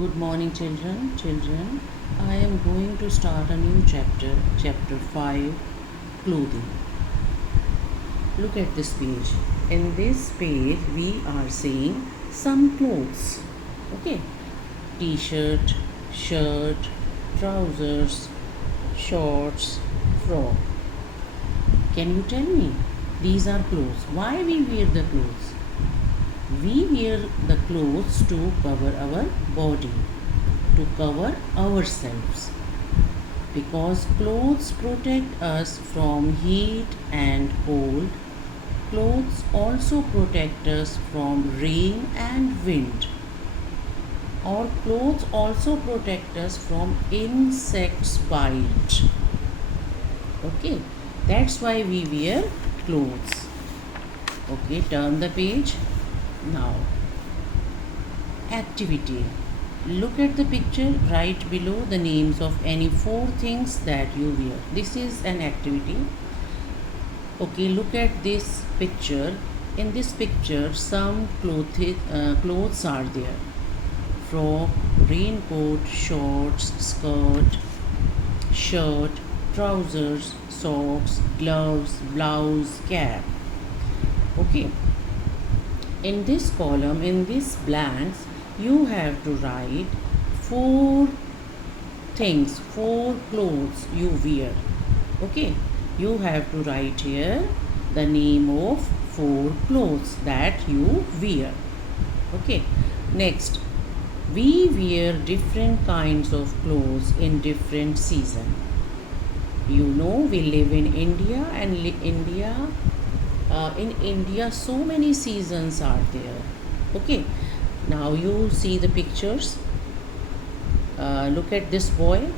Good morning, children. Children, I am going to start a new chapter, chapter 5, clothing. Look at this page. In this page, we are seeing some clothes. Okay, t shirt, shirt, trousers, shorts, frock. Can you tell me? These are clothes. Why we wear the clothes? We wear the clothes to cover our body, to cover ourselves, because clothes protect us from heat and cold. Clothes also protect us from rain and wind. Or clothes also protect us from insects bite. Okay, that's why we wear clothes. Okay, turn the page. Now, activity. Look at the picture right below the names of any four things that you wear. This is an activity. Okay, look at this picture. In this picture, some clothes are there: frock, raincoat, shorts, skirt, shirt, trousers, socks, gloves, blouse, cap. Okay, in this column, in this blanks, you have to write four things, four clothes you wear. Okay, you have to write here the name of four clothes that you wear. Okay, next, we wear different kinds of clothes in different season. You know, we live in India, and in India so many seasons are there. Okay, now you see the pictures. Look at this boy.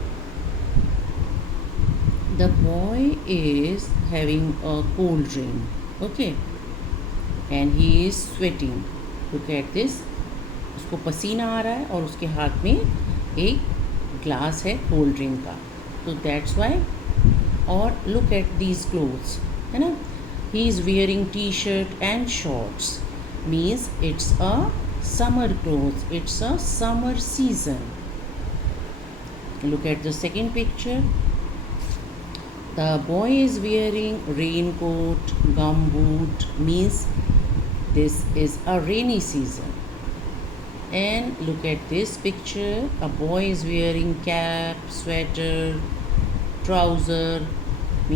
The boy is having a cold drink. Okay, and he is sweating. Look at this. उसको पसीना आ रहा है और उसके हाथ में एक glass है कोल्ड ड्रिंक का. तो दैट्स वाई. और लुक एट दीज क्लोथ्स, है ना. He is wearing T shirt and shorts. Means it's a summer clothes, it's a summer season. Look at the second picture. The boy is wearing raincoat, gumboot, means this is a rainy season. And look at this picture. A boy is wearing cap, sweater, trouser,